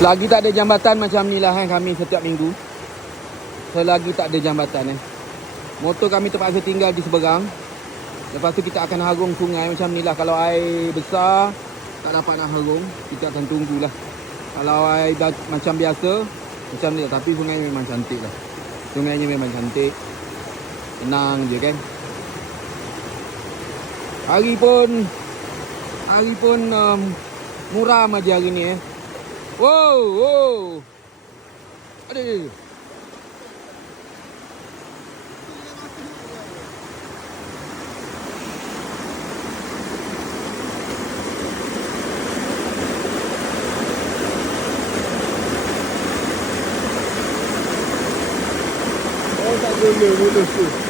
Selagi tak ada jambatan macam ni lah kami setiap minggu. Selagi tak ada jambatan motor kami terpaksa tinggal di seberang. Lepas tu kita akan harung sungai macam ni lah. Kalau air besar tak dapat nak harung, kita akan tunggulah. Kalau air dah macam biasa macam ni lah. Tapi sungai memang cantik lah. Sungainya memang cantik. Tenang je kan. Hari pun muram aja hari ni Wow. Aduh. Oh tak boleh tu.